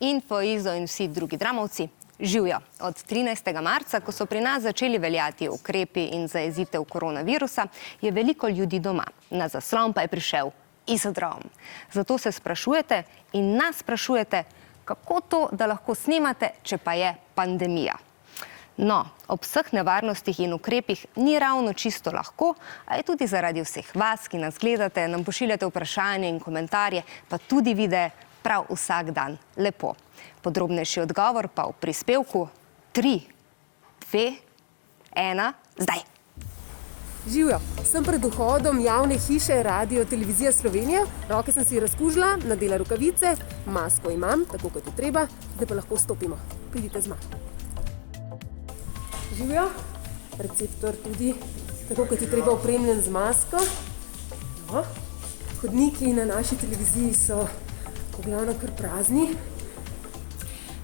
Info, Izo in vsi drugi dramovci, živijo. Od 13. marca, ko so pri nas začeli veljati ukrepi in zajezitev koronavirusa, je veliko ljudi doma. Na zaslon pa je prišel Izodrom. Zato se sprašujete in nas sprašujete, kako to, da lahko snemate, če pa je pandemija. No, ob vseh nevarnostih in ukrepih ni ravno čisto lahko, a je tudi zaradi vseh vas, ki nas gledate, nam pošiljate vprašanje in komentarje, pa tudi videe prav vsak dan lepo. Podrobnejši odgovor pa v prispevku 3, 2, 1, zdaj. Živjo, sem pred vhodom javne hiše Radio Televizija Slovenija. Roke sem si razkužila, nadela rokavice, masko imam, tako kot je treba, zdaj pa lahko stopimo. Pridite z mano. Živjo, receptor tudi, tako kot je treba, opremljen z masko. No, hodniki na naši televiziji so v glavnem kar prazni.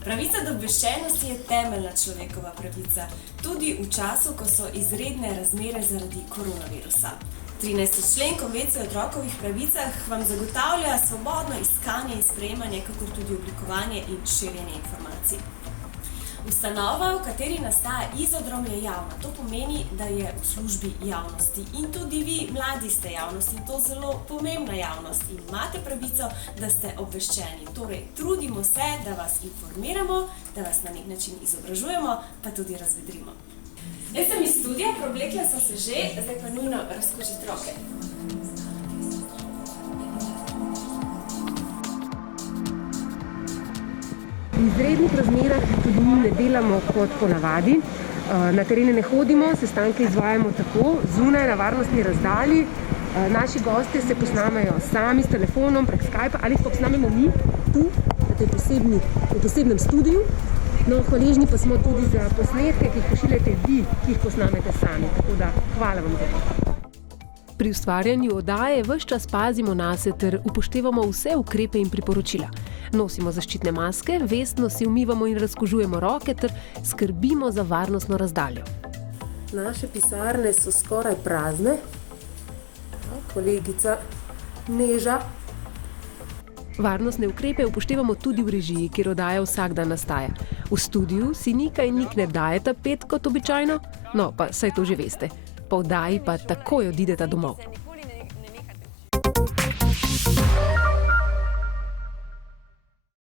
Pravica do obveščenosti je temeljna človekova pravica, tudi v času, ko so izredne razmere zaradi koronavirusa. 13. člen Konvencije o otrokovih pravicah vam zagotavlja svobodno iskanje in sprejemanje, kakor tudi oblikovanje in širjenje informacij. Ustanova, v kateri nastaja Izodrom, je javna. To pomeni, da je v službi javnosti. In tudi vi, mladi, ste javnost in to zelo pomembna javnost. In imate pravico, da ste obveščeni. Torej, trudimo se, da vas informiramo, da vas na nek način izobražujemo, pa tudi razvedrimo. Zdaj sem iz studija, preoblekla sem se že, zdaj pa nujno razkužiti roke. V izrednih razmerah tudi mi ne delamo kot ponavadi. Na terene ne hodimo, sestanke izvajamo tako, zunaj na varnostni razdalji. Naši gostje se posnamejo sami s telefonom, prek Skypa ali pa posnamemo mi tu, v posebnem studiu. No, hvaležni pa smo tudi za posnetke, ki jih pošiljate vi, ki jih posnamete sami. Tako da, hvala vam za to. Pri ustvarjanju oddaje ves čas pazimo nase ter upoštevamo vse ukrepe in priporočila. Nosimo zaščitne maske, vestno si umivamo in razkužujemo roke ter skrbimo za varnostno razdaljo. Naše pisarne so skoraj prazne. Kolegica Neža. Varnostne ukrepe upoštevamo tudi v režiji, kjer oddaja vsak dan nastaja. V studiu si Nika in Nik ne dajeta pet kot običajno, no pa saj to že veste. Po oddaji pa takoj odideta domov.